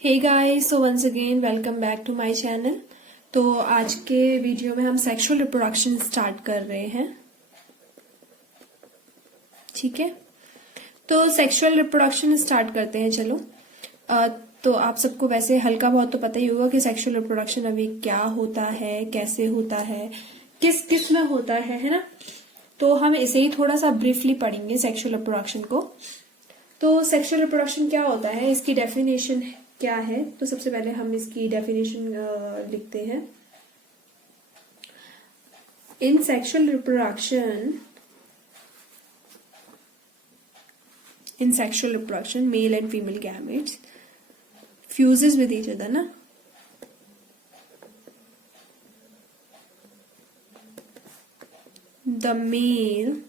Hey guys, so once again welcome back to my channel. तो आज के video में हम सेक्सुअल रिप्रोडक्शन स्टार्ट कर रहे हैं। ठीक है, तो सेक्सुअल रिप्रोडक्शन स्टार्ट करते हैं। चलो तो आप सबको वैसे हल्का बहुत तो पता ही होगा कि सेक्सुअल रिप्रोडक्शन अभी क्या होता है, कैसे होता है, किस किस में होता है ना। तो हम इसे ही थोड़ा सा ब्रीफली पढ़ेंगे सेक्सुअल रिप्रोडक्शन को। तो सेक्सुअल रिप्रोडक्शन क्या होता है, इसकी डेफिनेशन क्या है। तो सबसे पहले हम इसकी डेफिनेशन लिखते हैं। In sexual reproduction male and female gametes fuses with each other ना। The male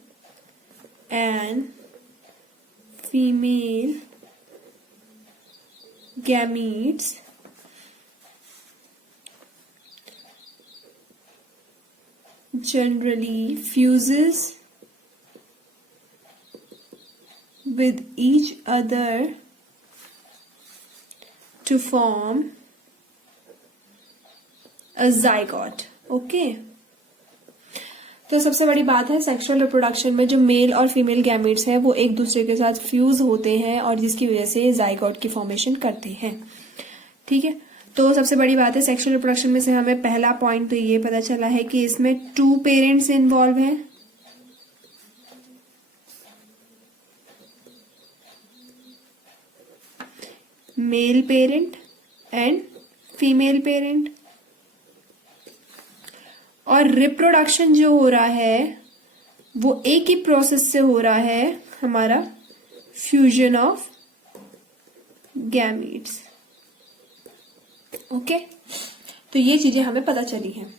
and female gametes generally fuses with each other to form a zygote. Okay. तो सबसे बड़ी बात है सेक्सुअल रिप्रोडक्शन में जो मेल और फीमेल गैमेट्स हैं वो एक दूसरे के साथ फ्यूज होते हैं और जिसकी वजह से जाइगोट की फॉर्मेशन करते हैं। ठीक है, तो सबसे बड़ी बात है सेक्सुअल रिप्रोडक्शन में से हमें पहला पॉइंट तो ये पता चला है कि इसमें 2 पेरेंट्स इन्वॉल्व हैं। Male parent and female parent. और रिप्रोडक्शन जो हो रहा है वो एक ही प्रोसेस से हो रहा है, हमारा फ्यूजन ऑफ गैमीट्स। ओके, तो ये चीजें हमें पता चली हैं।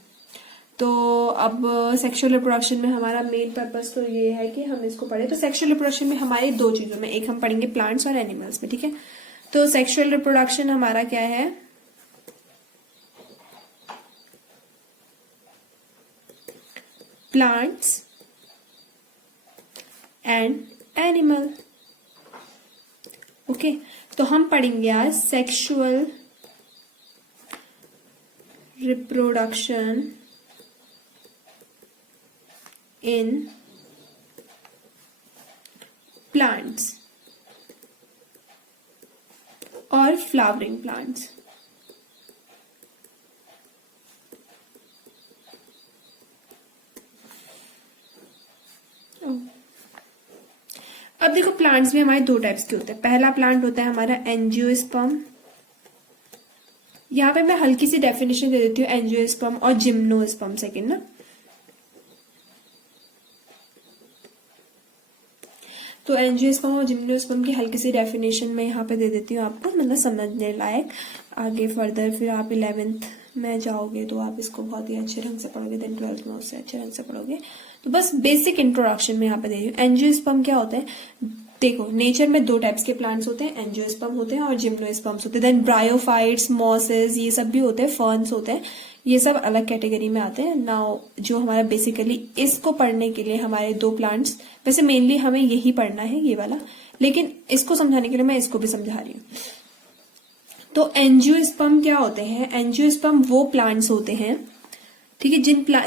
तो अब सेक्सुअल रिप्रोडक्शन में हमारा मेन पर्पस तो ये है कि हम इसको पढ़े। तो सेक्सुअल रिप्रोडक्शन में हमारे 2 चीजों में, एक हम पढ़ेंगे प्लांट्स और एनिमल्स में। ठीक है, तो सेक्सुअल रिप्रोडक्शन हमारा क्या है, प्लांट्स एंड एनिमल। ओके, तो हम पढ़ेंगे आज सेक्सुअल रिप्रोडक्शन इन प्लांट्स और फ्लावरिंग प्लांट्स। अब देखो, प्लांट्स में हमारे 2 टाइप्स के होते हैं। पहला प्लांट होता है हमारा एंजियोस्पर्म। यहाँ पे मैं हल्की सी डेफिनेशन दे देती हूँ, एंजियोस्पर्म और जिम्नोस्पर्म सेकेंड ना। तो एंजियोस्पर्म और जिम्नोस्पर्म की हल्की सी डेफिनेशन मैं यहाँ पे दे देती हूँ आपको, मतलब समझने लायक। आगे फर्दर फिर आप 11th में जाओगे तो आप इसको बहुत ही अच्छे ढंग से पढ़ोगे, देन 12th में उससे अच्छे ढंग से पढ़ोगे। तो बस बेसिक इंट्रोडक्शन में यहाँ पे दे रही हूँ। एंजियोस्पर्म क्या होता है, देखो नेचर में 2 टाइप्स के प्लांट्स होते हैं, एंजियोस्पर्म होते हैं और जिम्नोस्पर्म्स होते हैं। देन ब्रायोफाइट्स, मॉसेस, ये सब भी होते हैं, फर्न्स होते हैं, ये सब अलग कैटेगरी में आते हैं। नाउ जो हमारा बेसिकली इसको पढ़ने के लिए हमारे 2 प्लांट्स, वैसे मेनली हमें यही पढ़ना है ये वाला, लेकिन इसको समझाने के लिए मैं इसको भी समझा रही हूँ। तो एंजियोस्पर्म क्या होते हैं, एंजियोस्पर्म वो प्लांट्स होते हैं, ठीक है,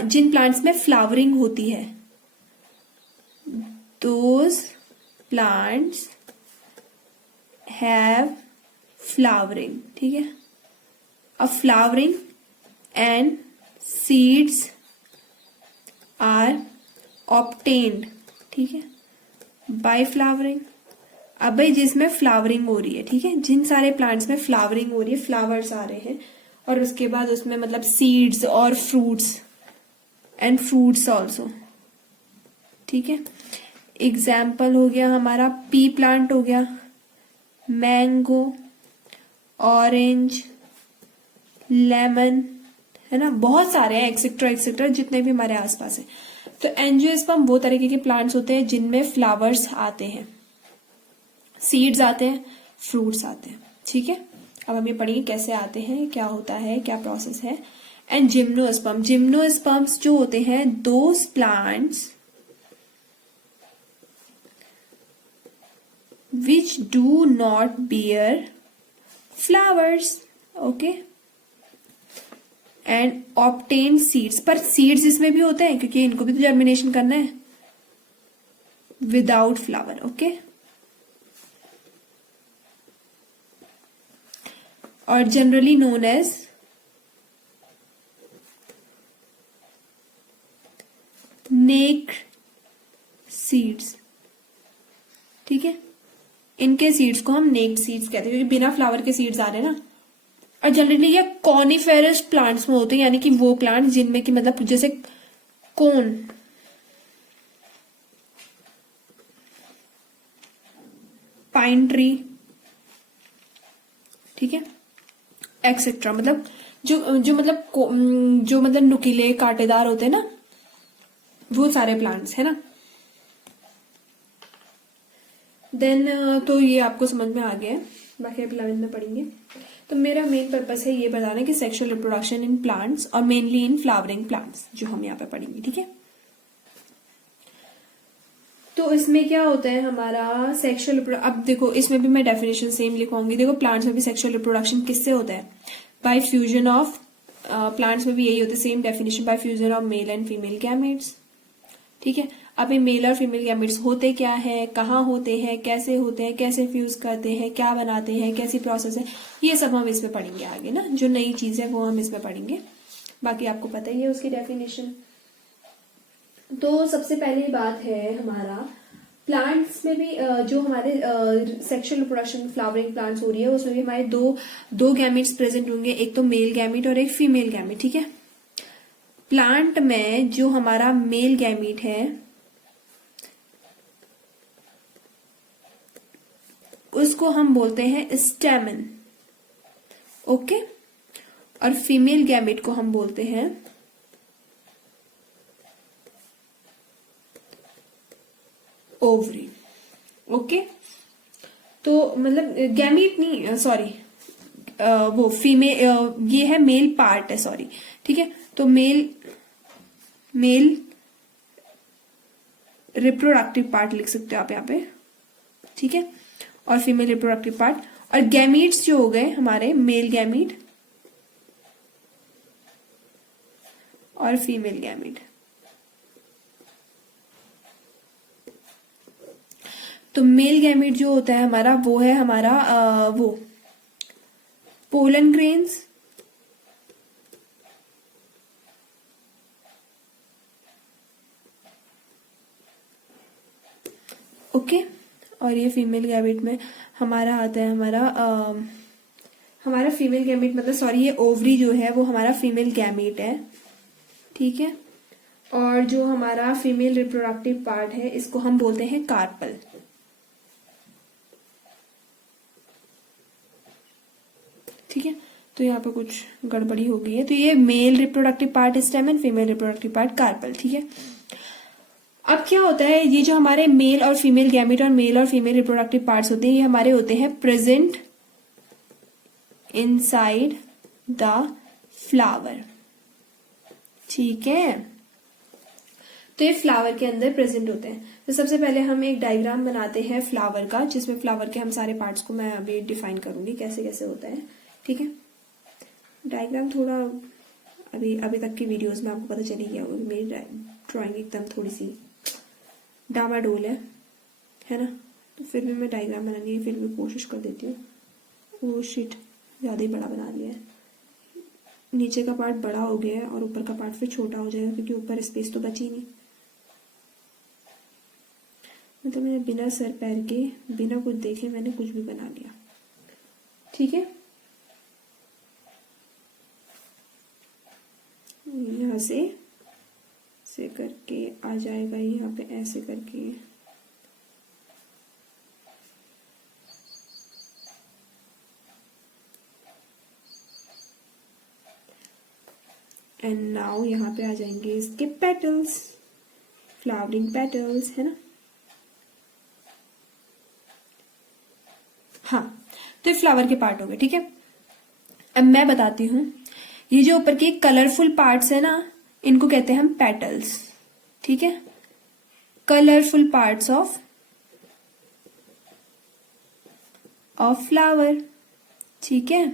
जिन प्लांट्स में फ्लावरिंग होती है। Those plants have flowering. ठीक है, a flowering and seeds are obtained, ठीक है, बाय फ्लावरिंग। अब भाई जिसमें फ्लावरिंग हो रही है, ठीक है, जिन सारे प्लांट्स में फ्लावरिंग हो रही है, फ्लावर्स आ रहे हैं, और उसके बाद उसमें मतलब सीड्स और फ्रूट्स एंड फ्रूट्स ऑल्सो। ठीक है, एग्जाम्पल हो गया हमारा पी प्लांट हो गया, मैंगो, ऑरेंज, लेमन, है ना, बहुत सारे हैं, एक्सेट्रा एक्सेट्रा जितने भी हमारे आसपास है। तो एंजियोस्पर्म वो तरीके के प्लांट्स होते हैं जिनमें फ्लावर्स आते हैं, सीड्स आते हैं, फ्रूट्स आते हैं। ठीक है, अब हम ये पढ़ेंगे कैसे आते हैं, क्या होता है, क्या प्रोसेस है। एंड जिम्नोस्पर्म्स जो होते हैं, those plants which do not bear flowers, okay. And obtain seeds, पर सीड्स इसमें भी होते हैं क्योंकि इनको भी तो जर्मिनेशन करना है, विदाउट फ्लावर, ओके। और जनरली नोन एज नेक सीड्स, ठीक है। इनके सीड्स को हम नेक्ड सीड्स कहते हैं क्योंकि बिना फ्लावर के सीड्स आ रहे हैं ना। और जनरली ये कॉनिफेरस प्लांट्स में होते हैं, यानी कि वो प्लांट जिनमें कि मतलब जैसे कोन, पाइन ट्री, ठीक है, एक्सेट्रा। मतलब जो मतलब नुकीले कांटेदार होते हैं ना, वो सारे प्लांट्स है ना। देन तो ये आपको समझ में आ गया है, बाकी आप 11th में पढ़ेंगे। तो मेरा मेन पर्पस है ये बताना कि सेक्सुअल रिप्रोडक्शन इन प्लांट्स और मेनली इन फ्लावरिंग प्लांट्स जो हम यहाँ पे पढ़ेंगे, ठीक है। तो इसमें क्या होता है हमारा सेक्सुअल, अब देखो इसमें भी मैं डेफिनेशन सेम लिखवाऊंगी। देखो प्लांट्स में भी सेक्सुअल रिप्रोडक्शन किससे होता है? बाय फ्यूजन ऑफ, प्लांट्स में भी यही होता है, same definition, bye fusion of male and female gametes, ठीक है। अब ये मेल और फीमेल गैमेट्स होते क्या है, कहाँ होते हैं, कैसे फ्यूज करते हैं, क्या बनाते हैं, कैसी प्रोसेस है, ये सब हम इसमें पढ़ेंगे आगे ना। जो नई चीज है वो हम इसमें पढ़ेंगे, बाकी आपको पता ही है उसकी डेफिनेशन। तो सबसे पहली बात है हमारा प्लांट्स में भी जो हमारे सेक्सुअल रिप्रोडक्शन फ्लावरिंग प्लांट्स हो रही है उसमें भी हमारे दो गैमेट्स प्रेजेंट होंगे, एक तो मेल गैमेट और एक फीमेल गैमेट, ठीक है। प्लांट में जो हमारा मेल गैमेट है उसको हम बोलते हैं स्टेमन, ओके। और फीमेल गैमेट को हम बोलते हैं ओवरी, ओके। तो मतलब गैमेट नहीं, सॉरी, वो फीमेल, ये है मेल पार्ट है, सॉरी, ठीक है। तो मेल रिप्रोडक्टिव पार्ट लिख सकते हो आप यहाँ पे, ठीक है, और फीमेल रिप्रोडक्टिव पार्ट। और गैमीट्स जो हो गए हमारे मेल गैमीट और फीमेल गैमीट। तो मेल गैमीट जो होता है हमारा वो है हमारा वो पोलन ग्रेन्स, ओके। और ये फीमेल गैमेट में हमारा आता है हमारा फीमेल गैमेट, मतलब सॉरी, ये ओवरी जो है वो हमारा फीमेल गैमेट है, ठीक है। और जो हमारा फीमेल रिप्रोडक्टिव पार्ट है इसको हम बोलते हैं कार्पल, ठीक है। तो यहाँ पे कुछ गड़बड़ी हो गई है। तो ये male reproductive part stamen, female reproductive part carpel, ठीक है। अब क्या होता है, ये जो हमारे मेल और फीमेल गैमेट और मेल और फीमेल रिप्रोडक्टिव पार्ट्स होते हैं ये हमारे होते हैं प्रेजेंट इनसाइड द फ्लावर, ठीक है। तो ये फ्लावर के अंदर प्रेजेंट होते हैं। तो सबसे पहले हम एक डायग्राम बनाते हैं फ्लावर का, जिसमें फ्लावर के हम सारे पार्ट्स को मैं अभी डिफाइन करूंगी कैसे कैसे होता है, ठीक है। डायग्राम थोड़ा अभी तक की वीडियोस में आपको पता चली गया होगा, मेरी ड्राइंग एकदम थोड़ी सी डामाडोल है ना। तो फिर भी मैं डायग्राम बनाने की फिर भी कोशिश कर देती हूँ। वो शीट ज़्यादा ही बड़ा बना लिया है, नीचे का पार्ट बड़ा हो गया है और ऊपर का पार्ट फिर छोटा हो जाएगा क्योंकि ऊपर स्पेस तो बची नहीं। मतलब मैंने बिना सर पैर के, बिना कुछ देखे मैंने कुछ भी बना लिया, ठीक है। यहाँ से करके आ जाएगा, यहाँ पे ऐसे करके, एंड नाउ यहाँ पे आ जाएंगे इसके पेटल्स, फ्लावरिंग पेटल्स, है ना। हाँ, तो ये फ्लावर के पार्ट हो गए, ठीक है। अब मैं बताती हूँ, ये जो ऊपर के कलरफुल पार्ट्स है ना इनको कहते हैं हम पेटल्स, ठीक है। कलरफुल पार्ट्स ऑफ फ्लावर, ठीक है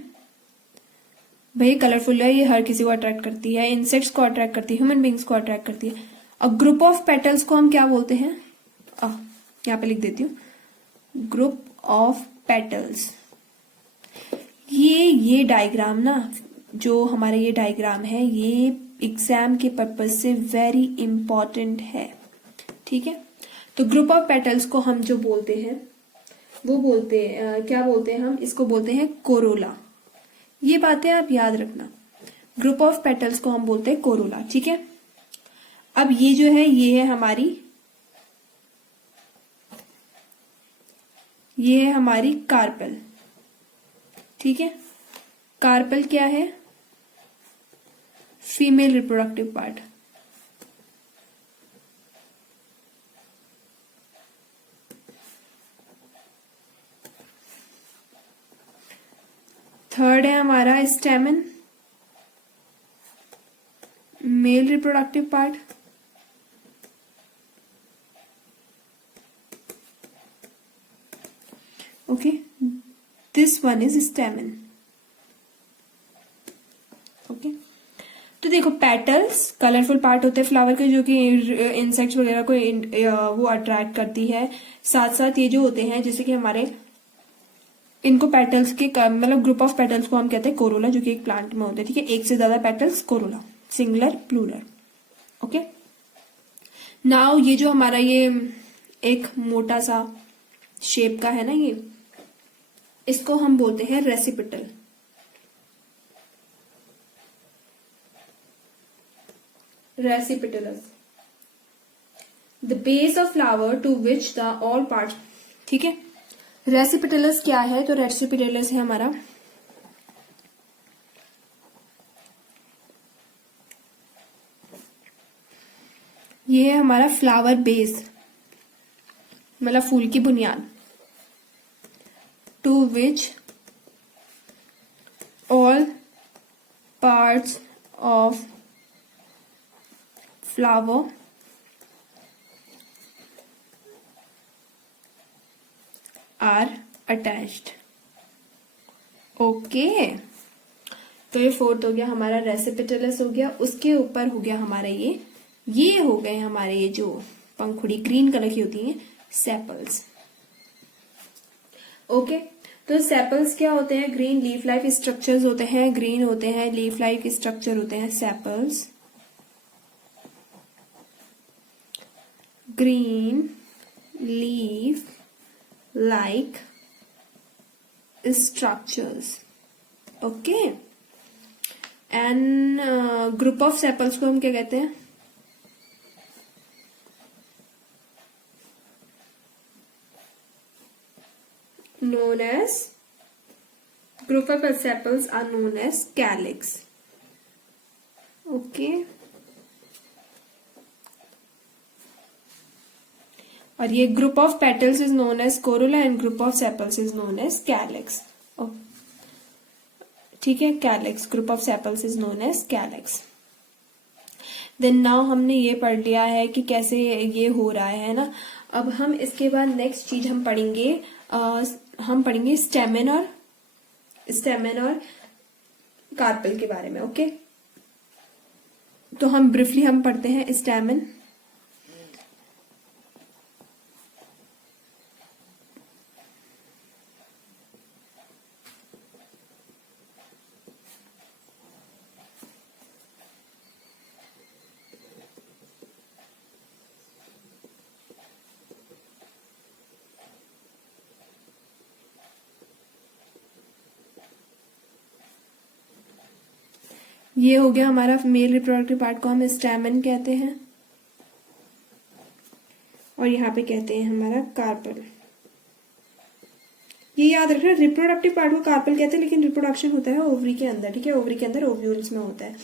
भाई, कलरफुल है, ये हर किसी को अट्रैक्ट करती है, इंसेक्ट्स को अट्रैक्ट करती है, ह्यूमन बींग्स को अट्रैक्ट करती है। और ग्रुप ऑफ पेटल्स को हम क्या बोलते हैं, यहाँ पे लिख देती हूँ, ग्रुप ऑफ पेटल्स। ये डायग्राम ना, जो हमारा ये डायग्राम है, ये एग्जाम के पर्पज से वेरी इंपॉर्टेंट है। ठीक है, तो ग्रुप ऑफ पेटल्स को हम जो बोलते हैं वो बोलते हैं, क्या बोलते हैं हम इसको, बोलते हैं कोरोला। ये बातें आप याद रखना, ग्रुप ऑफ पेटल्स को हम बोलते हैं कोरोला। ठीक है, अब ये जो है ये है हमारी, ये है हमारी कार्पल। ठीक है, कार्पल क्या है, फीमेल रिप्रोडक्टिव पार्ट। थर्ड है हमारा स्टेमन, mail reproductive part. Okay, this one is स्टेमन। Okay, तो देखो पेटल्स कलरफुल पार्ट होते हैं फ्लावर के, जो कि इंसेक्ट्स वगैरह को वो अट्रैक्ट करती है। साथ साथ ये जो होते हैं, जैसे कि हमारे इनको पेटल्स के मतलब ग्रुप ऑफ पेटल्स को हम कहते हैं कोरोला, जो कि एक प्लांट में होते हैं। ठीक है, एक से ज्यादा petals corolla, singular plural. Okay, now ये जो हमारा ये एक मोटा सा शेप का है ना, ये इसको हम बोलते हैं receptacle. Receptacles, the base of flower to which the all part. ठीक है, रेसिपिटलस क्या है, तो रेसिपिटलस है हमारा ये है हमारा फ्लावर बेस, मतलब फूल की बुनियाद, to which all parts of flower are attached. Okay, तो ये फोर्थ हो गया हमारा, रेसिपिटलस हो गया। उसके ऊपर हो गया हमारा ये हो गए हमारे ये जो पंखुड़ी ग्रीन कलर की होती है, सेपल्स। ओके, तो सेपल्स क्या होते हैं, ग्रीन लीफ लाइक स्ट्रक्चर्स होते हैं, ग्रीन होते हैं लीफ लाइक स्ट्रक्चर होते हैं sepals, green leaf like structures. Okay, and group of sepals को हम क्या कहते हैं, known as group of sepals are known as calyx. Okay, और ये group of petals is known as corolla and group of sepals is known as calyx. ठीक है, calyx, group of sepals is known as calyx. Then now हमने ये पढ़ लिया है कि कैसे ये हो रहा है ना। अब हम इसके बाद नेक्स्ट चीज हम पढ़ेंगे स्टेमन और कार्पल के बारे में। ओके, तो हम ब्रीफली हम पढ़ते हैं स्टेमन। ये हो गया हमारा मेल रिप्रोडक्टिव पार्ट को हम स्टैमेन कहते हैं, और यहाँ पे कहते हैं हमारा कार्पल। ये याद रखना, रिप्रोडक्टिव पार्ट को कार्पल कहते हैं, लेकिन रिप्रोडक्शन होता है ओवरी के अंदर। ठीक है, ओवरी के अंदर ओव्यूल्स में होता है।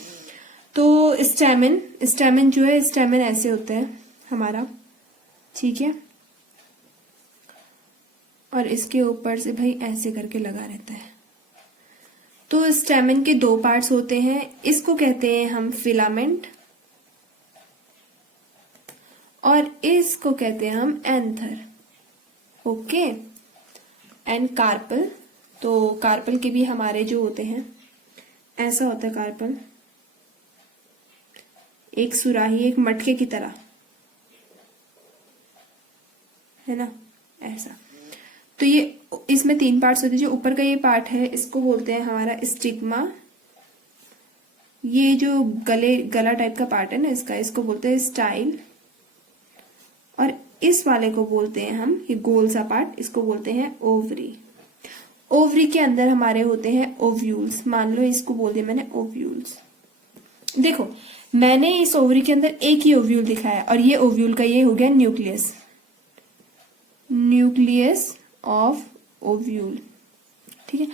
तो स्टैमेन जो है, स्टैमेन ऐसे होता है हमारा। ठीक है, और इसके ऊपर से भाई ऐसे करके लगा रहता है। तो स्टेमन के दो पार्ट्स होते हैं, इसको कहते हैं हम फिलामेंट और इसको कहते हैं हम एंथर। ओके, एंड कार्पल तो कार्पल के भी हमारे जो होते हैं, ऐसा होता है कार्पल, एक सुराही, एक मटके की तरह, है ना, ऐसा। तो ये इसमें 3 पार्ट्स होते हैं। जो ऊपर का ये पार्ट है इसको बोलते हैं हमारा स्टिग्मा। ये जो गला टाइप का पार्ट है ना इसका, इसको बोलते हैं स्टाइल। और इस वाले को बोलते हैं हम, ये गोल सा पार्ट, इसको बोलते हैं ओवरी। ओवरी के अंदर हमारे होते हैं ओव्यूल्स। मान लो इसको बोल दिया मैंने ओव्यूल्स। देखो मैंने इस ओवरी के अंदर एक ही ओव्यूल दिखाया, और ये ओव्यूल का ये हो गया न्यूक्लियस, न्यूक्लियस ऑफ ओव्यूल। ठीक है,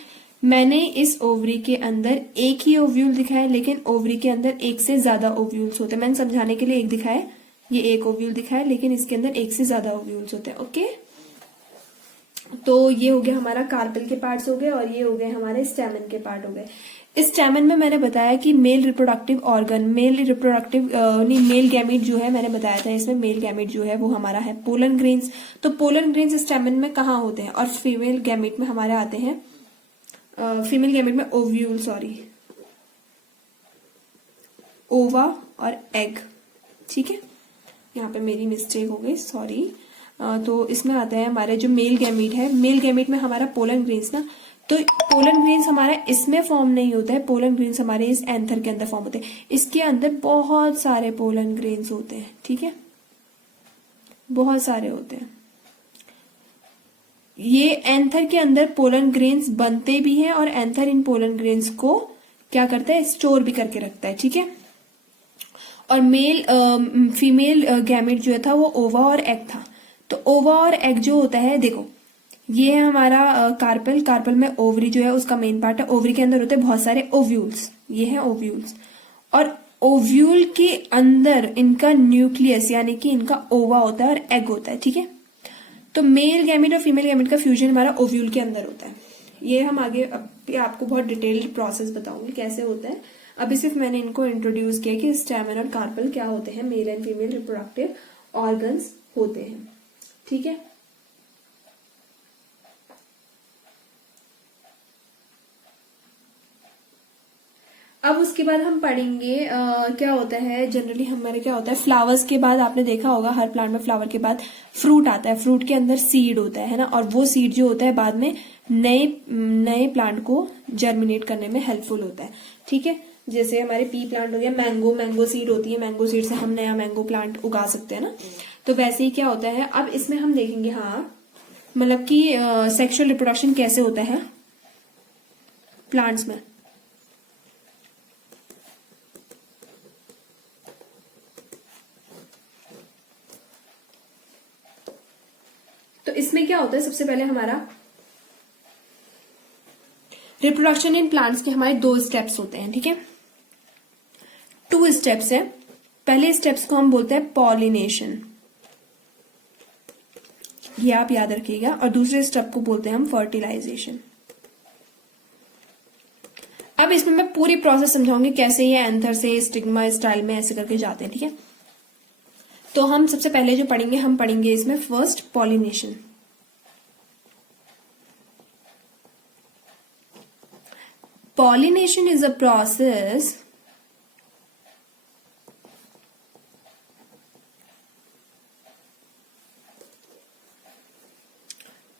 मैंने इस ओवरी के अंदर एक ही ओव्यूल दिखाया, लेकिन ओवरी के अंदर एक से ज्यादा ओव्यूल्स होते हैं। मैंने समझाने के लिए एक दिखाया, ये एक ओव्यूल दिखाया, लेकिन इसके अंदर एक से ज्यादा ओव्यूल्स होते हैं। ओके, तो ये हो गया हमारा कार्पेल के पार्ट्स हो गए, और ये हो गए हमारे स्टैमेन के पार्ट हो गए। इस स्टैमेन में मैंने बताया कि male reproductive organ, male gamete जो है, मैंने बताया था इसमें मेल गैमीट जो है वो हमारा है पोलन ग्रेन्स। तो पोलन ग्रेन्स स्टैमेन में कहाँ होते हैं, और फीमेल गैमीट में हमारे आते हैं, फीमेल गैमीट में ओव्यूल, सॉरी, ओवा और एग। ठीक है, यहाँ पे मेरी मिस्टेक हो गई, सॉरी। तो इसमें आता है हमारे जो मेल गैमीट है, मेल गैमीट में हमारा पोलन ग्रेन्स ना, तो पोलन ग्रेन्स हमारा इसमें फॉर्म नहीं होता है, पोलन ग्रेन्स हमारे इस एंथर के अंदर फॉर्म होते हैं। इसके अंदर बहुत सारे पोलन ग्रेन्स होते हैं। ठीक है, बहुत सारे होते हैं। ये एंथर के अंदर पोलन ग्रेन्स बनते भी हैं, और एंथर इन पोलन ग्रेन्स को क्या करता है, स्टोर भी करके रखता है। ठीक है, और फीमेल गैमेट जो था वो ओवा और एग था। तो ओवा और एग जो होता है, देखो ये है हमारा कार्पेल। कार्पेल में ओवरी जो है उसका मेन पार्ट है। ओवरी के अंदर होते हैं बहुत सारे ओव्यूल्स, ये है ओव्यूल्स, और ओव्यूल के अंदर इनका न्यूक्लियस यानी कि इनका ओवा होता है और एग होता है। ठीक है, तो मेल गैमेट और फीमेल गैमेट का फ्यूजन हमारा ओव्यूल के अंदर होता है। ये हम आगे आपको बहुत डिटेल्ड प्रोसेस बताऊंगी कैसे होता है। अभी सिर्फ मैंने इनको इंट्रोड्यूस किया कि स्टैमेन और कार्पेल क्या होते हैं, mail and female reproductive organs होते हैं। ठीक है, अब उसके बाद हम पढ़ेंगे क्या होता है जनरली हमारे, क्या होता है फ्लावर्स के बाद, आपने देखा होगा हर प्लांट में फ्लावर के बाद फ्रूट आता है, फ्रूट के अंदर सीड होता है ना, और वो सीड जो होता है बाद में नए प्लांट को जर्मिनेट करने में हेल्पफुल होता है। ठीक है, जैसे हमारे पी प्लांट हो गया, मैंगो सीड होती है, मैंगो सीड से हम नया मैंगो प्लांट उगा सकते हैं ना। तो वैसे ही क्या होता है, अब इसमें हम देखेंगे हाँ मतलब कि सेक्सुअल रिप्रोडक्शन कैसे होता है प्लांट्स में। तो इसमें क्या होता है, सबसे पहले हमारा रिप्रोडक्शन इन प्लांट्स के हमारे 2 स्टेप्स होते हैं। ठीक है, 2 स्टेप्स है। पहले स्टेप्स को हम बोलते हैं पॉलिनेशन, ये आप याद रखिएगा, और दूसरे स्टेप को बोलते हैं हम फर्टिलाइजेशन। अब इसमें मैं पूरी प्रोसेस समझाऊंगी कैसे ये एंथर से स्टिग्मा स्टाइल में ऐसे करके जाते हैं। ठीक है, तो हम सबसे पहले जो पढ़ेंगे, हम पढ़ेंगे इसमें first pollination. Pollination is a process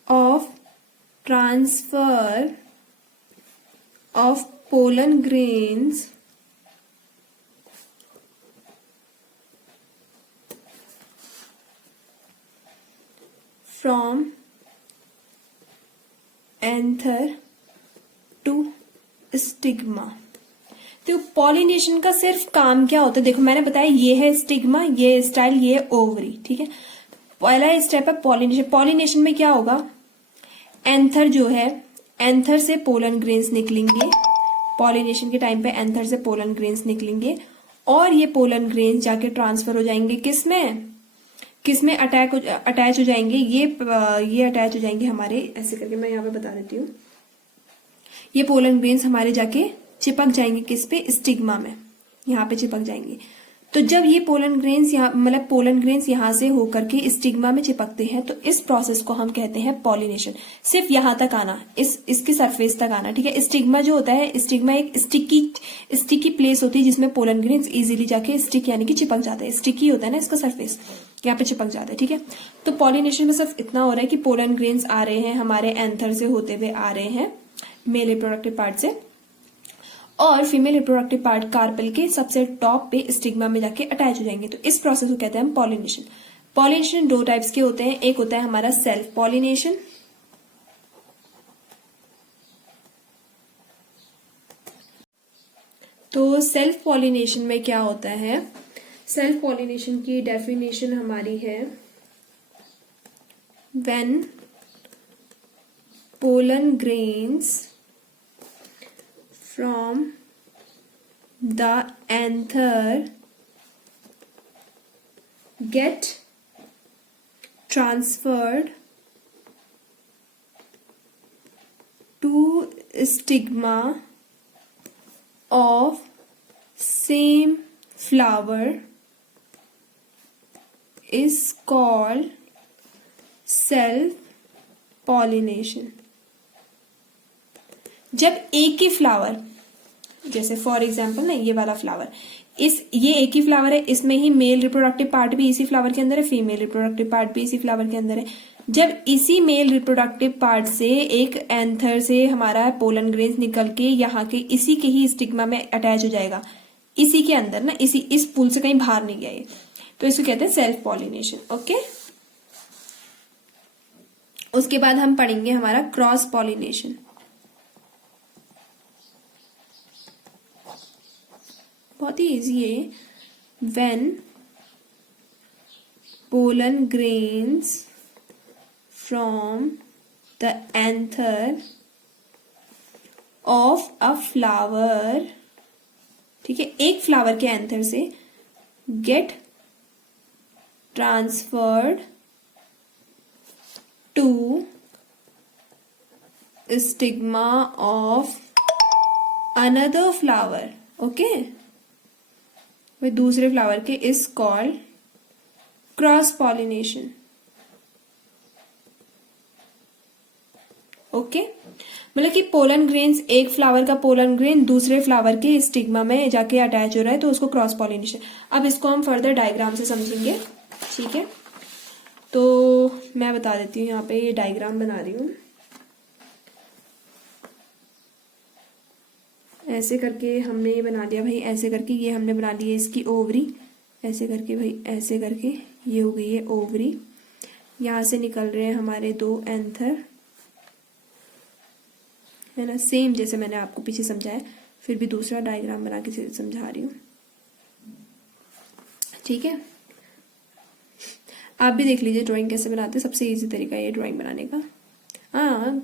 of transfer of pollen grains from anther to stigma। तो पॉलिनेशन का सिर्फ काम क्या होता है, देखो मैंने बताया ये है स्टिग्मा, ये स्टाइल, ये है ओवरी। ठीक है, पहला स्टेप है पॉलिनेशन। पॉलिनेशन में क्या होगा, एंथर जो है, एंथर से पोलन ग्रेन्स निकलेंगे, पॉलिनेशन के टाइम पे एंथर से पोलन ग्रेन्स निकलेंगे, और ये पोलन ग्रेन्स जाके ट्रांसफर हो जाएंगे किसमें अटैच हो जाएंगे, ये अटैच हो जाएंगे हमारे, ऐसे करके मैं यहाँ पे बता देती हूँ, ये पोलन ग्रेन्स हमारे जाके चिपक जाएंगे किस पे, स्टिग्मा में, यहाँ पे चिपक जाएंगे। तो जब ये पोलन ग्रेन्स यहाँ मतलब पोलन ग्रेन्स यहाँ से होकर के स्टिग्मा में चिपकते हैं तो इस प्रोसेस को हम कहते हैं पॉलिनेशन। सिर्फ यहाँ तक आना, इसकी सरफेस तक आना, ठीक है। स्टिग्मा जो होता है, स्टिग्मा एक स्टिकी प्लेस होती है जिसमें पोलन ग्रेन्स इजीली जाके स्टिक यानी कि चिपक जाते हैं। स्टिकी होता है ना इसका सरफेस, यहाँ पे चिपक जाता है, ठीक है। तो पॉलिनेशन में सिर्फ इतना हो रहा है कि पोलन ग्रेन्स आ रहे हैं हमारे एंथर से होते हुए आ रहे हैं मेल रिप्रोडक्टिव पार्ट से, और फीमेल रिप्रोडक्टिव पार्ट कार्पेल के सबसे टॉप पे स्टिग्मा में जाके अटैच हो जाएंगे। तो इस प्रोसेस को कहते हैं हम पॉलिनेशन। पॉलिनेशन दो टाइप्स के होते हैं, एक होता है हमारा सेल्फ पॉलिनेशन, तो सेल्फ पॉलिनेशन में क्या होता है, सेल्फ पॉलिनेशन की डेफिनेशन हमारी है when pollen grains from the anther get transferred to stigma of same flower is called self pollination। जब एक ही फ्लावर, जैसे फॉर एग्जांपल ना ये वाला फ्लावर, ये एक ही फ्लावर है, इसमें ही मेल रिप्रोडक्टिव पार्ट भी इसी फ्लावर के अंदर है, फीमेल रिप्रोडक्टिव पार्ट भी इसी फ्लावर के अंदर है। जब इसी मेल रिप्रोडक्टिव पार्ट से एक एंथर से हमारा पोलन ग्रेन्स निकल के यहाँ के इसी के ही स्टिग्मा में अटैच हो जाएगा, इसी के अंदर ना, इस पुल से कहीं बाहर नहीं गया ये, तो इसको कहते हैं सेल्फ पॉलिनेशन। ओके, उसके बाद हम पढ़ेंगे हमारा क्रॉस पॉलिनेशन। बहुत ही इजी है। When pollen grains from the anther of a flower, ठीक है, एक फ्लावर के एंथर से get transferred to stigma of another flower, okay, वे दूसरे फ्लावर के, is called cross pollination. Okay, मतलब कि पोलन ग्रेन्स, एक फ्लावर का पोलन ग्रेन दूसरे फ्लावर के स्टिग्मा में जाके अटैच हो रहा है तो उसको क्रॉस पॉलिनेशन। अब इसको हम फर्दर डायग्राम से समझेंगे, ठीक है। तो मैं बता देती हूँ, यहाँ पे ये डायग्राम बना रही हूँ, ऐसे करके हमने ये बना लिया भाई, ऐसे करके ये हमने बना ली है इसकी ओवरी, ऐसे करके भाई, ऐसे करके ये हो गई है ओवरी। यहाँ से निकल रहे हैं हमारे दो एंथर, है ना, सेम जैसे मैंने आपको पीछे समझाया, फिर भी दूसरा डायग्राम बना के समझा रही हूँ, ठीक है। आप भी देख लीजिए ड्राइंग कैसे बनाते हैं, सबसे इजी तरीका है ये ड्राइंग बनाने का। हाँ,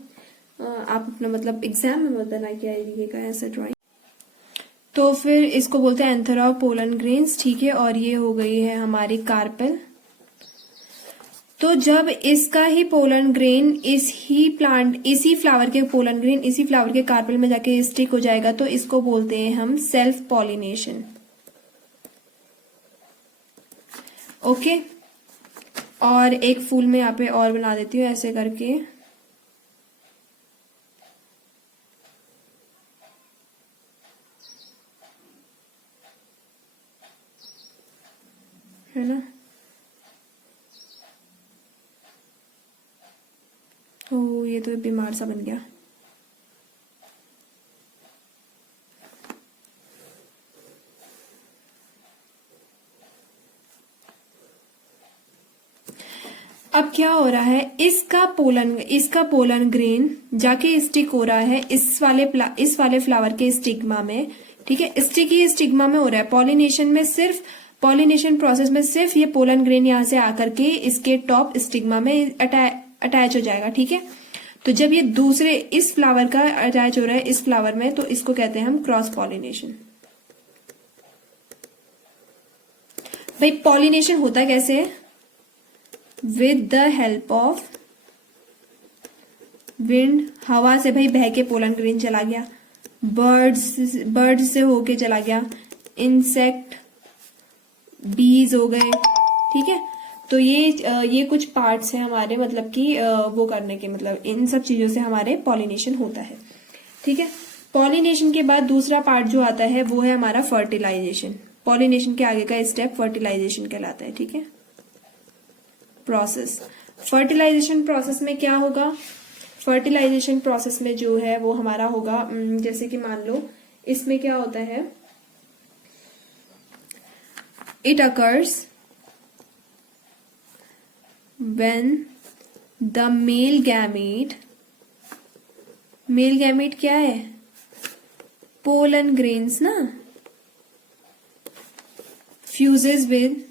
आप अपना मतलब एग्जाम में मत बना के आइएगा ऐसा ड्राइंग। तो फिर इसको बोलते हैं एंथर ऑफ पोलन ग्रेन्स, ठीक है। और ये हो गई है हमारी कार्पेल। तो जब इसका ही पोलन ग्रेन इसी फ्लावर के पोलन ग्रेन इसी फ्लावर के कार्पेल में जाके स्टिक हो जाएगा तो इसको बोलते हैं हम सेल्फ पॉलिनेशन। ओके, और एक फूल में यहाँ पे और बना देती हूँ ऐसे करके, है ना। ओ, ये तो बीमार सा बन गया। अब क्या हो रहा है, इसका पोलन ग्रेन जाके स्टिक हो रहा है इस वाले फ्लावर के स्टिग्मा में, ठीक है। स्टिग्मा में हो रहा है। पॉलिनेशन प्रोसेस में सिर्फ ये पोलन ग्रेन यहां से आकर के इसके टॉप स्टिग्मा में अटैच हो जाएगा, ठीक है। तो जब ये दूसरे इस फ्लावर का अटैच हो रहा है इस फ्लावर में, तो इसको कहते हैं हम क्रॉस पॉलिनेशन। भाई पॉलिनेशन होता कैसे है? With the help of wind, हवा से भाई बह के पोलन ग्रेन चला गया, बर्ड्स से होके चला गया, इंसेक्ट बीज हो गए, ठीक है। तो ये कुछ पार्ट्स हैं हमारे, मतलब कि वो करने के, मतलब इन सब चीजों से हमारे पॉलिनेशन होता है, ठीक है। पॉलिनेशन के बाद दूसरा पार्ट जो आता है वो है हमारा फर्टिलाइजेशन। पॉलिनेशन के आगे का स्टेप फर्टिलाइजेशन कहलाता है, ठीक है। प्रोसेस, फर्टिलाइजेशन प्रोसेस में क्या होगा? फर्टिलाइजेशन प्रोसेस में जो है वो हमारा होगा, जैसे कि मान लो इसमें क्या होता है, it occurs when the male gamete क्या है? पोलन ग्रेन्स ना, फ्यूजेस विद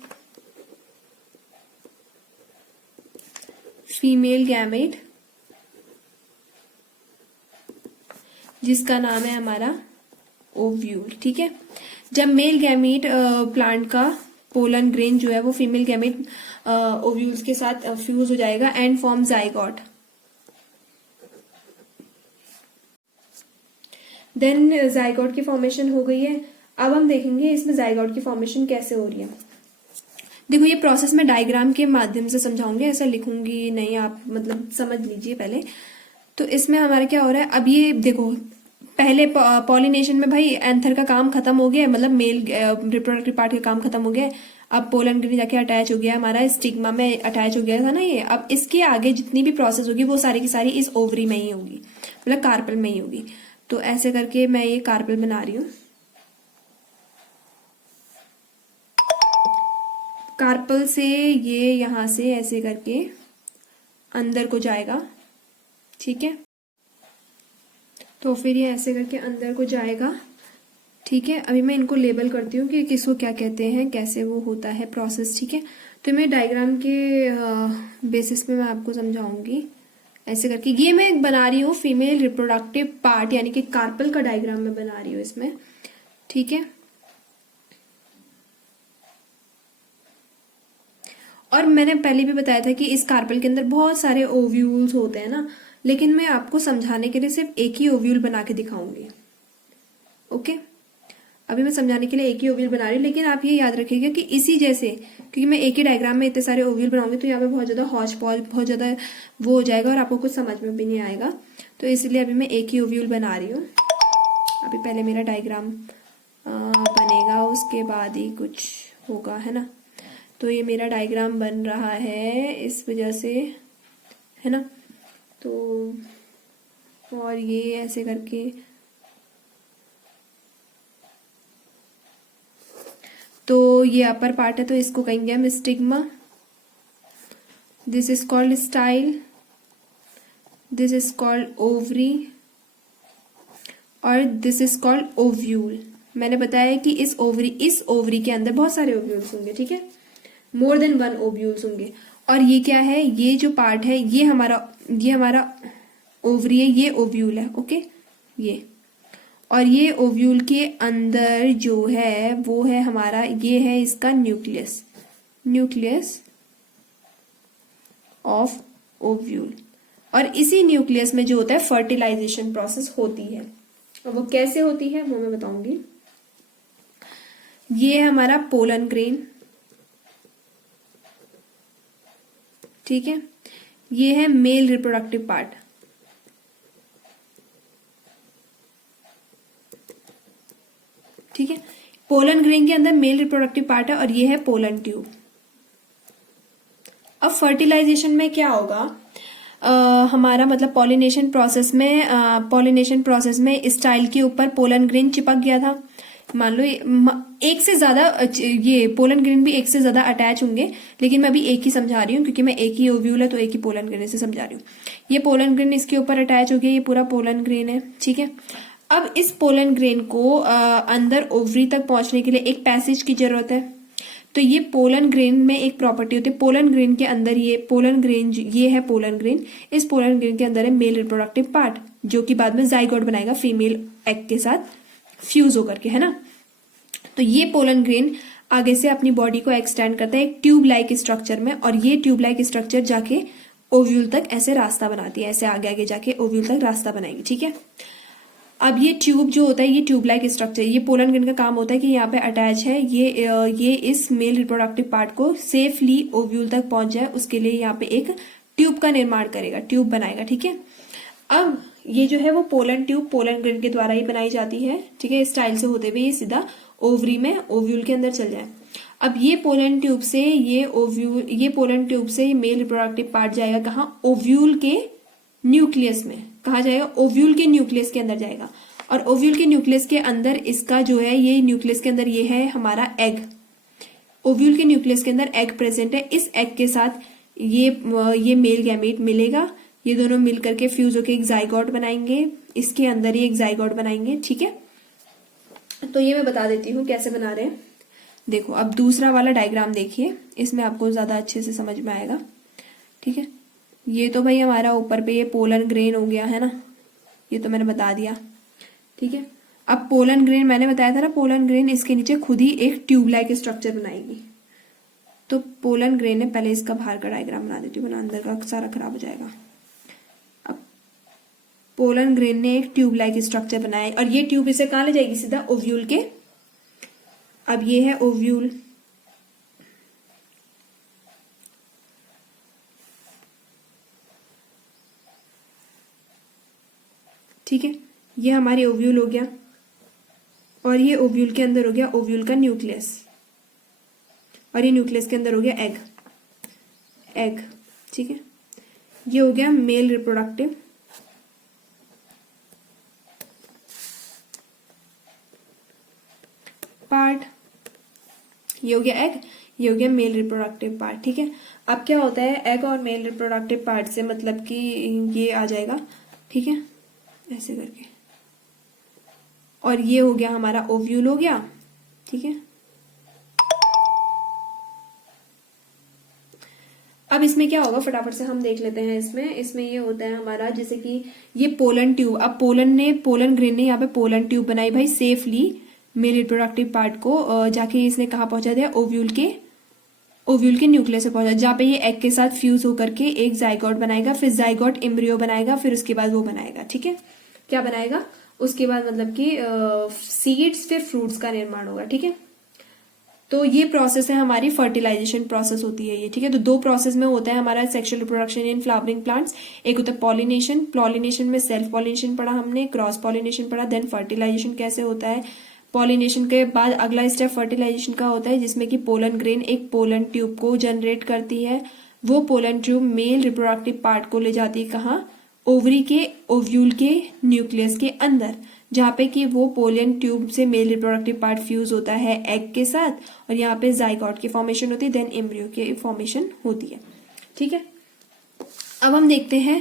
फीमेल गैमेट, जिसका नाम है हमारा ओव्यूल, ठीक है। जब मेल गैमेट प्लांट का पोलन ग्रेन जो है वो फीमेल गैमेट ओव्यूल्स के साथ फ्यूज हो जाएगा and form zygote, then zygote की फॉर्मेशन हो गई है। अब हम देखेंगे इसमें जाइगोट की फॉर्मेशन कैसे हो रही है। देखो ये प्रोसेस मैं डायग्राम के माध्यम से समझाऊंगी, ऐसा लिखूंगी नहीं, आप मतलब समझ लीजिए पहले। तो इसमें हमारा क्या हो रहा है, अब ये देखो पहले पॉलिनेशन में भाई एंथर का काम खत्म हो गया, मतलब मेल रिप्रोडक्टिव पार्ट का काम खत्म हो गया। अब पोलन ग्रेन जाके अटैच हो गया, हमारा स्टिग्मा में अटैच हो गया था ना ये। अब इसके आगे जितनी भी प्रोसेस होगी वो सारी की सारी इस ओवरी में ही होगी, मतलब कार्पल में ही होगी। तो ऐसे करके मैं ये कार्पल बना रही हूँ। कार्पल से ये यहां से ऐसे करके अंदर को जाएगा, ठीक है। तो फिर ये ऐसे करके अंदर को जाएगा, ठीक है। अभी मैं इनको लेबल करती हूँ कि किसको क्या कहते हैं, कैसे वो होता है प्रोसेस, ठीक है। तो मैं डायग्राम के बेसिस पे मैं आपको समझाऊंगी ऐसे करके। ये मैं बना रही हूँ फीमेल रिप्रोडक्टिव पार्ट यानी कि कार्पल का डायग्राम मैं बना रही हूँ इसमें, ठीक है। और मैंने पहले भी बताया था कि इस कार्पल के अंदर बहुत सारे ओव्यूल्स होते हैं ना, लेकिन मैं आपको समझाने के लिए सिर्फ एक ही ओव्यूल बना के दिखाऊंगी, ओके। अभी मैं समझाने के लिए एक ही ओव्यूल बना रही हूँ, लेकिन आप ये याद रखिएगा कि इसी जैसे, क्योंकि मैं एक ही डायग्राम में इतने सारे ओव्यूल बनाऊंगी तो यहाँ पे बहुत ज्यादा हौच पौच, बहुत ज्यादा वो हो जाएगा और आपको कुछ समझ में भी नहीं आएगा। तो इसलिए अभी मैं एक ही ओव्यूल बना रही हूँ। अभी पहले मेरा डायग्राम बनेगा, उसके बाद ही कुछ होगा, है ना। तो ये मेरा डायग्राम बन रहा है इस वजह से, है ना। तो और ये ऐसे करके, तो ये अपर पार्ट है तो इसको कहेंगे हम stigma, this is called style, this is called ovary और दिस इज कॉल्ड ओव्यूल। मैंने बताया कि इस ओवरी के अंदर बहुत सारे ओव्यूल्स होंगे, ठीक है, मोर देन वन ओव्यूल्स होंगे। और ये क्या है, ये जो पार्ट है ये हमारा ओवरी है, ये ओव्यूल है, ओके ये। और ये ओव्यूल के अंदर जो है वो है हमारा, ये है इसका न्यूक्लियस ऑफ ओव्यूल। और इसी न्यूक्लियस में जो होता है फर्टिलाइजेशन प्रोसेस होती है। और वो कैसे होती है वो मैं बताऊंगी। ये है हमारा पोलन ग्रेन, ठीक है। ये है मेल रिप्रोडक्टिव पार्ट, ठीक है। पोलन ग्रेन के अंदर मेल रिप्रोडक्टिव पार्ट है और ये है पोलन ट्यूब। अब फर्टिलाइजेशन में क्या होगा, हमारा मतलब पॉलिनेशन प्रोसेस में स्टाइल के ऊपर पोलन ग्रेन चिपक गया था। मान लो एक से ज्यादा, ये पोलन ग्रेन भी एक से ज्यादा अटैच होंगे, लेकिन मैं अभी एक ही समझा रही हूँ क्योंकि मैं एक ही ओव्यूल है तो एक ही पोलन ग्रेन से समझा रही हूँ। ये पोलन ग्रेन इसके ऊपर अटैच हो गया, ये पूरा पोलन ग्रेन है, ठीक है। अब इस पोलन ग्रेन को अंदर ओवरी तक पहुंचने के लिए एक पैसेज की जरूरत है। तो ये पोलन ग्रेन में एक प्रॉपर्टी होती है, पोलन ग्रेन के अंदर ये पोलन ग्रेन, ये है पोलन ग्रेन, इस पोलन ग्रेन के अंदर है मेल रिप्रोडक्टिव पार्ट जो कि बाद में जाइगोट बनाएगा फीमेल एग के साथ फ्यूज होकर के, है ना। तो ये पोलन ग्रेन आगे से अपनी बॉडी को एक्सटेंड करता है एक ट्यूब लाइक स्ट्रक्चर में, और ये ट्यूब लाइक स्ट्रक्चर जाके ओव्यूल तक ऐसे रास्ता बनाती है, ऐसे आगे आगे जाके ओव्यूल तक रास्ता बनाएगी, ठीक है। अब ये ट्यूब जो होता है ये ट्यूब लाइक स्ट्रक्चर, ये पोलन ग्रेन का काम होता है कि यहाँ पे अटैच है, ये इस मेल रिप्रोडक्टिव पार्ट को सेफली ओव्यूल तक पहुंच जाए उसके लिए यहाँ पे एक ट्यूब का निर्माण करेगा, ट्यूब बनाएगा। ठीक है, अब ये जो है वो पोलन ट्यूब पोलन ग्रेन के द्वारा ही बनाई जाती है। ठीक है, इस स्टाइल से होते हुए ये सीधा ओवरी में ओव्यूल के अंदर चल जाए। अब ये पोलन ट्यूब से ये पोलन ट्यूब से ये मेल रिप्रोडक्टिव पार्ट जाएगा कहाँ, ओव्यूल के न्यूक्लियस में। कहा जाएगा, ओव्यूल के न्यूक्लियस के अंदर जाएगा। और ओव्यूल के न्यूक्लियस के अंदर इसका जो है, ये न्यूक्लियस के अंदर ये है हमारा एग। ओव्यूल के न्यूक्लियस के अंदर एग प्रेजेंट है। इस एग के साथ ये मेल गैमेट मिलेगा, ये दोनों मिलकर के फ्यूज होकर एक जाइगोट बनाएंगे, इसके अंदर ही एक जाइगोट बनाएंगे। ठीक है, तो ये मैं बता देती हूँ कैसे बना रहे हैं। देखो, अब दूसरा वाला डायग्राम देखिए, इसमें आपको ज्यादा अच्छे से समझ में आएगा। ठीक है, ये तो भाई हमारा ऊपर पे ये पोलन ग्रेन हो गया है ना, ये तो मैंने बता दिया। ठीक है, अब पोलन ग्रेन मैंने बताया था ना, पोलन ग्रेन इसके नीचे खुद ही एक ट्यूब लाइक स्ट्रक्चर बनाएगी। तो पोलन ग्रेन ने, पहले इसका बाहर का डायग्राम बना देती हूँ, अंदर का सारा खराब हो जाएगा। अब पोलन ग्रेन ने एक ट्यूब लाइक स्ट्रक्चर बनाया और ये ट्यूब इसे कहाँ ले जाएगी, सीधा ओव्यूल के। अब ये है ओव्यूल, ठीक है, ये हमारी ओव्यूल हो गया और ये ओव्यूल के अंदर हो गया ओव्यूल का न्यूक्लियस और ये न्यूक्लियस के अंदर हो गया एग। ठीक है, ये हो गया मेल रिप्रोडक्टिव पार्ट, ये हो गया एग, ये हो गया मेल रिप्रोडक्टिव पार्ट। ठीक है, अब क्या होता है, एग और मेल रिप्रोडक्टिव पार्ट से मतलब कि ये आ जाएगा। ठीक है, ऐसे करके, और ये हो गया हमारा ओव्यूल हो गया। ठीक है, अब इसमें क्या होगा फटाफट से हम देख लेते हैं। इसमें ये होता है हमारा, जैसे कि ये पोलन ट्यूब, अब पोलन ग्रेन ने यहाँ पे पोलन ट्यूब बनाई भाई सेफली मेल रिप्रोडक्टिव पार्ट को जाके इसने कहाँ पहुंचा दिया, ओव्यूल के न्यूक्लियस से पहुंचा, जहाँ पे ये एग के साथ फ्यूज होकर के एक जाइगोट बनाएगा, फिर जाइगोट एम्ब्रियो बनाएगा, फिर उसके बाद वो बनाएगा। ठीक है, क्या बनाएगा, उसके बाद मतलब कि सीड्स फिर फ्रूट्स का निर्माण होगा। ठीक है, तो ये प्रोसेस है हमारी फर्टिलाइजेशन प्रोसेस होती है ये। ठीक है, तो दो प्रोसेस में होता है हमारा sexual reproduction in flowering plants. एक होता है पॉलिनेशन में सेल्फ पॉलिनेशन पढ़ा हमने, क्रॉस पॉलिनेशन पढ़ा, देन फर्टिलाइजेशन कैसे होता है। पॉलिनेशन के बाद अगला स्टेप फर्टिलाइजेशन का होता है, जिसमें कि पोलन ग्रेन एक पोलन ट्यूब को जनरेट करती है। वो pollen tube mail reproductive part को ले जाती है कहाँ, ओवरी के ओव्यूल के न्यूक्लियस के अंदर, जहाँ पे कि वो पोलन ट्यूब से मेल रिप्रोडक्टिव पार्ट फ्यूज होता है एग के साथ और यहाँ पे जाइगोट की फॉर्मेशन होती है, देन एम्ब्रियो की फॉर्मेशन होती है। ठीक है, अब हम देखते हैं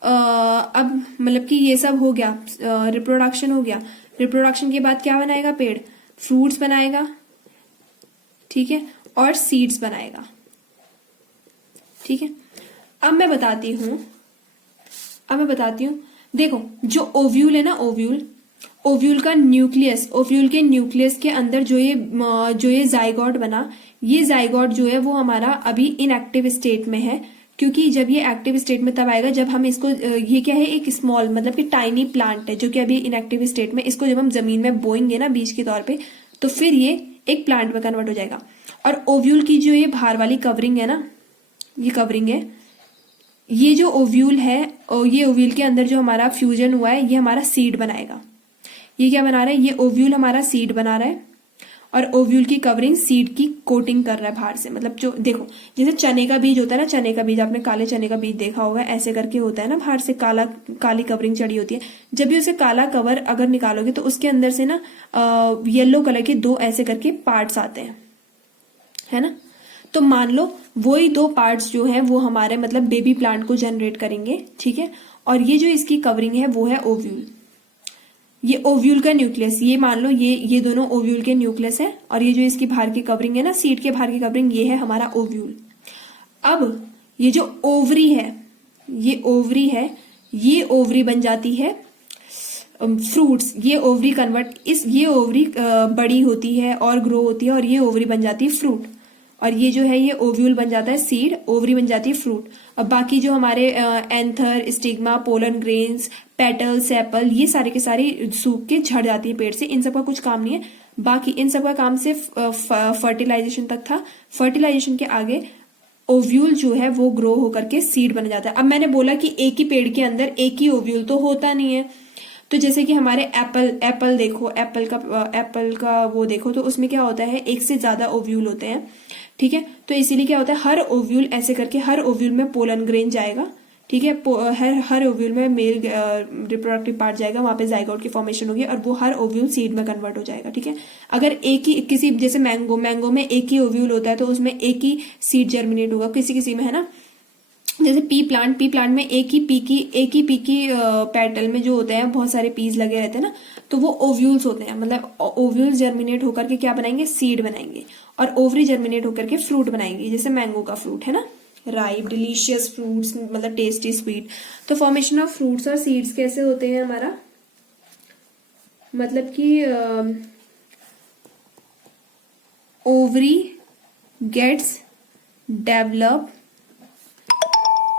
अब मतलब कि ये सब हो गया, रिप्रोडक्शन हो गया। रिप्रोडक्शन के बाद क्या बनाएगा, पेड़ फ्रूट्स बनाएगा। ठीक है, और सीड्स बनाएगा। ठीक है, अब मैं बताती हूं देखो, जो ओव्यूल है ना, ओव्यूल का न्यूक्लियस, ओव्यूल के न्यूक्लियस के अंदर जो ये जाइगोट बना, ये जाइगोट जो है वो हमारा अभी इनएक्टिव स्टेट में है, क्योंकि जब ये एक्टिव स्टेट में तब आएगा जब हम इसको, ये क्या है, एक स्मॉल मतलब कि टाइनी प्लांट है जो कि अभी इनएक्टिव स्टेट में, इसको जब हम जमीन में बोएंगे ना बीज के तौर पे, तो फिर ये एक प्लांट में कन्वर्ट हो जाएगा। और ओव्यूल की जो ये बाहर वाली कवरिंग है ना, ये कवरिंग है, ये जो ओव्यूल है, ये ओव्यूल के अंदर जो हमारा फ्यूजन हुआ है, ये हमारा सीड बनाएगा। ये क्या बना रहा है, ये ओव्यूल हमारा सीड बना रहा है और ओव्यूल की कवरिंग सीड की कोटिंग कर रहा है बाहर से। मतलब जो देखो, जैसे चने का बीज होता है ना, चने का बीज आपने काले चने का बीज देखा होगा, ऐसे करके होता है ना, बाहर से काली कवरिंग चढ़ी होती है। जब भी उसे काला कवर अगर निकालोगे तो उसके अंदर से ना येलो कलर के दो ऐसे करके पार्ट्स आते हैं, है ना। तो मान लो वही दो पार्ट्स जो है वो हमारे मतलब बेबी प्लांट को जनरेट करेंगे। ठीक है, और ये जो इसकी कवरिंग है वो है ओव्यूल, ये ओव्यूल का न्यूक्लियस, ये मान लो ये दोनों ओव्यूल के न्यूक्लियस है, और ये जो इसकी बाहर की कवरिंग है ना, सीड के बाहर की कवरिंग, ये है हमारा ओव्यूल। अब ये जो ओवरी है, ये ओवरी बन जाती है फ्रूट्स। ये ओवरी बड़ी होती है और ग्रो होती है और ये ओवरी बन जाती है फ्रूट। और ये जो है ये ओव्यूल बन जाता है सीड, ओवरी बन जाती है फ्रूट। और बाकी जो हमारे anther, stigma, pollen grains, petal, sepal, ये सारे के सारे सूख के झड़ जाती है पेड़ से। इन सबका कुछ काम नहीं है। बाकी इन सबका काम सिर्फ फर्टिलाइजेशन तक था। फर्टिलाइजेशन के आगे ओव्यूल जो है वो ग्रो होकर के सीड बन जाता है। अब मैंने बोला कि एक ही पेड़ के अंदर एक ही ओव्यूल तो होता नहीं है। तो जैसे कि हमारे एप्पल देखो, एप्पल का वो देखो, तो उसमें क्या होता है, एक से ज्यादा ओव्यूल होते हैं, ठीक है। तो इसीलिए क्या होता है, हर ओव्यूल ऐसे करके हर ओव्यूल में पोलन ग्रेन जाएगा, ठीक है। हर ओव्यूल में मेल रिप्रोडक्टिव पार्ट जाएगा, वहां पे जाइगोट की फॉर्मेशन होगी और वो हर ओव्यूल सीड में कन्वर्ट हो जाएगा, ठीक है। अगर एक ही किसी, जैसे मैंगो में एक ही ओव्यूल होता है तो उसमें एक ही सीड जर्मिनेट होगा, किसी में, है ना। जैसे पी प्लांट में एक ही पी की पेटल में जो होते हैं बहुत सारे पीस लगे रहते हैं ना, तो वो ओव्यूल्स होते हैं। मतलब ओव्यूल्स जर्मिनेट होकर के क्या बनाएंगे, सीड बनाएंगे। और ओवरी जर्मिनेट होकर के फ्रूट बनाएंगे, जैसे मैंगो का फ्रूट है ना, राइप डिलीशियस फ्रूट्स, मतलब टेस्टी स्वीट। तो फॉर्मेशन ऑफ फ्रूट्स और सीड्स कैसे होते हैं हमारा, मतलब कि ovary gets develop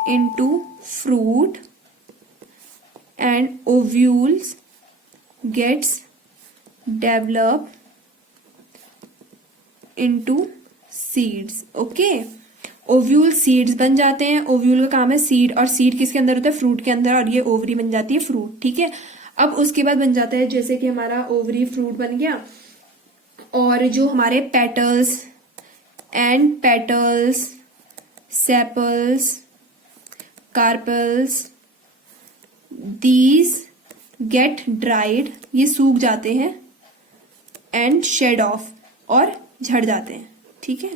into fruit and ovules gets developed into seeds, okay. Ovule seeds बन जाते हैं। ओव्यूल का काम है सीड, और सीड किसके अंदर होता है, फ्रूट के अंदर, और ये ओवरी बन जाती है फ्रूट, ठीक है। अब उसके बाद बन जाता है, जैसे कि हमारा ओवरी फ्रूट बन गया, और जो हमारे petals and petals, sepals, carpels, these get dried, ये सूख जाते हैं, एंड शेड ऑफ, और झड़ जाते हैं, ठीक है।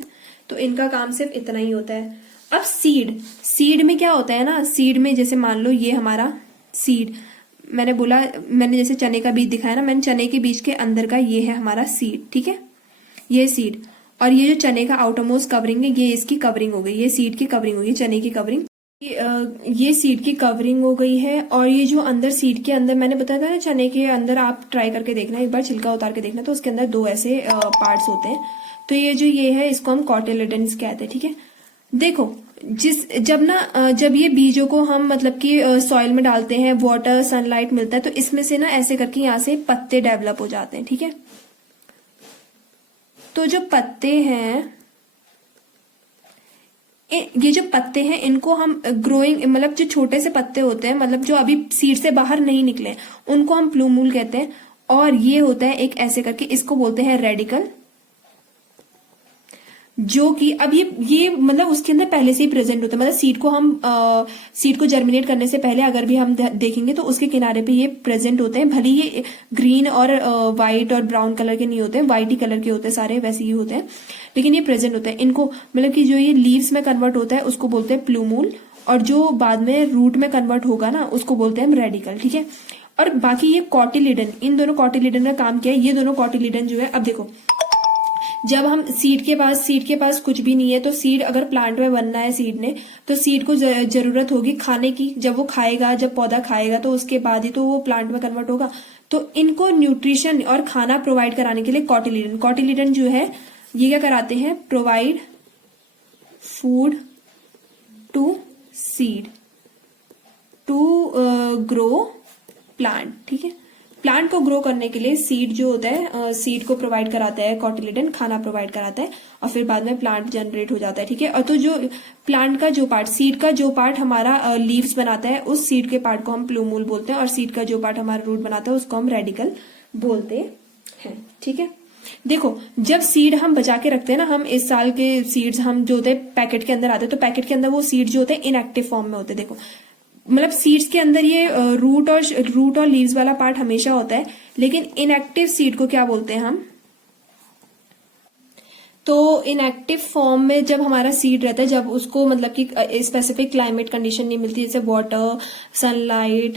तो इनका काम सिर्फ इतना ही होता है। अब सीड में क्या होता है ना, सीड में जैसे मान लो ये हमारा सीड, मैंने जैसे चने का बीज दिखाया ना, मैंने चने के बीज के अंदर का ये है हमारा सीड, ठीक है, ये सीड। और ये जो चने का आउटरमोस्ट कवरिंग है, ये इसकी कवरिंग हो गई, ये सीड की कवरिंग होगी, चने की कवरिंग, ये सीड की कवरिंग हो गई है। और ये जो अंदर सीड के अंदर मैंने बताया था ना, चने के अंदर आप ट्राई करके देखना, एक बार छिलका उतार के देखना, तो उसके अंदर दो ऐसे पार्ट्स होते हैं। तो ये है, इसको हम कॉटिलेडन्स कहते हैं, ठीक है। देखो जब ये बीजों को हम मतलब कि सॉइल में डालते हैं, वाटर सनलाइट मिलता है, तो इसमें से ना ऐसे करके यहाँ से पत्ते डेवलप हो जाते हैं, ठीक है। तो जो पत्ते हैं, ये जो पत्ते हैं, इनको हम ग्रोइंग, मतलब जो छोटे से पत्ते होते हैं, मतलब जो अभी सीड से बाहर नहीं निकले, उनको हम प्लूमूल कहते हैं। और ये होता है एक ऐसे करके, इसको बोलते हैं रेडिकल, जो कि अब ये मतलब उसके अंदर पहले से ही प्रेजेंट होता है। मतलब सीड को जर्मिनेट करने से पहले अगर भी हम देखेंगे तो उसके किनारे पे ये प्रेजेंट होते हैं। भले ये ग्रीन और व्हाइट और ब्राउन कलर के नहीं होते हैं, व्हाइट ही कलर के होते हैं सारे, वैसे ही होते हैं, लेकिन ये प्रेजेंट होते हैं। इनको मतलब कि जो ये लीव्स में कन्वर्ट होता है उसको बोलते हैं प्लूमूल, और जो बाद में रूट में कन्वर्ट होगा ना उसको बोलते हैं हम रेडिकल, ठीक है। और बाकी ये कॉटिलिडन, इन दोनों कॉटिलिडन का काम क्या है, ये दोनों कॉटिलिडन जो है, अब देखो जब हम सीड के पास कुछ भी नहीं है, तो सीड अगर प्लांट में बनना है सीड ने, तो सीड को जरूरत होगी खाने की। जब वो खाएगा, जब पौधा खाएगा, तो उसके बाद ही तो वो प्लांट में कन्वर्ट होगा। तो इनको न्यूट्रिशन और खाना प्रोवाइड कराने के लिए कॉटिलिडन जो है ये क्या कराते हैं, provide food to seed to grow plant, ठीक है। प्लांट को ग्रो करने के लिए सीड जो होता है, सीड को प्रोवाइड कराता है कॉटिलिडन, खाना प्रोवाइड कराता है, और फिर बाद में प्लांट जनरेट हो जाता है, ठीक है। और तो जो प्लांट का जो पार्ट, सीड का जो पार्ट हमारा लीव्स बनाता है, उस सीड के पार्ट को हम प्लूमूल बोलते हैं, और सीड का जो पार्ट हमारा रूट बनाता है उसको हम रेडिकल बोलते हैं, ठीक है। देखो जब सीड हम बचा के रखते हैं ना, हम इस साल के सीड्स हम जो होते हैं पैकेट के अंदर आते हैं, तो पैकेट के अंदर वो सीड जो होते हैं इनएक्टिव फॉर्म में होते हैं। देखो मतलब सीड्स के अंदर ये रूट और लीव्स वाला पार्ट हमेशा होता है, लेकिन इनएक्टिव सीड को क्या बोलते हैं हम, तो इनएक्टिव फॉर्म में जब हमारा सीड रहता है, जब उसको मतलब कि स्पेसिफिक क्लाइमेट कंडीशन नहीं मिलती, जैसे वाटर, सनलाइट,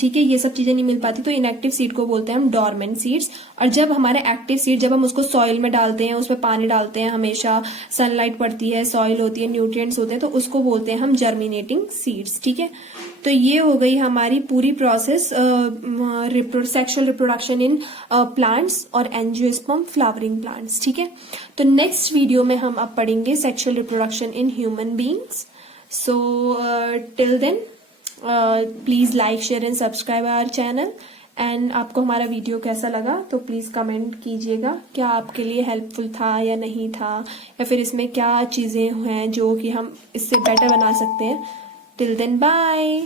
ठीक है, ये सब चीजें नहीं मिल पाती, तो इनएक्टिव सीड को बोलते हैं हम डॉर्मेंट सीड्स। और जब हमारे एक्टिव सीड, जब हम उसको सॉइल में डालते हैं, उसमें पानी डालते हैं, हमेशा सनलाइट पड़ती है, सॉइल होती है, न्यूट्रिएंट्स होते हैं, तो उसको बोलते हैं हम जर्मिनेटिंग सीड्स, ठीक है। तो ये हो गई हमारी पूरी process sexual reproduction in plants और एंजियोस्पर्म फ्लावरिंग प्लांट्स। ठीक है, तो नेक्स्ट वीडियो में हम अब पढ़ेंगे sexual reproduction in human beings. So till then please like share and subscribe our channel. And आपको हमारा वीडियो कैसा लगा तो प्लीज कमेंट कीजिएगा, क्या आपके लिए हेल्पफुल था या नहीं था, या फिर इसमें क्या चीजें हैं जो कि हम इससे बेटर बना सकते हैं। Till then bye.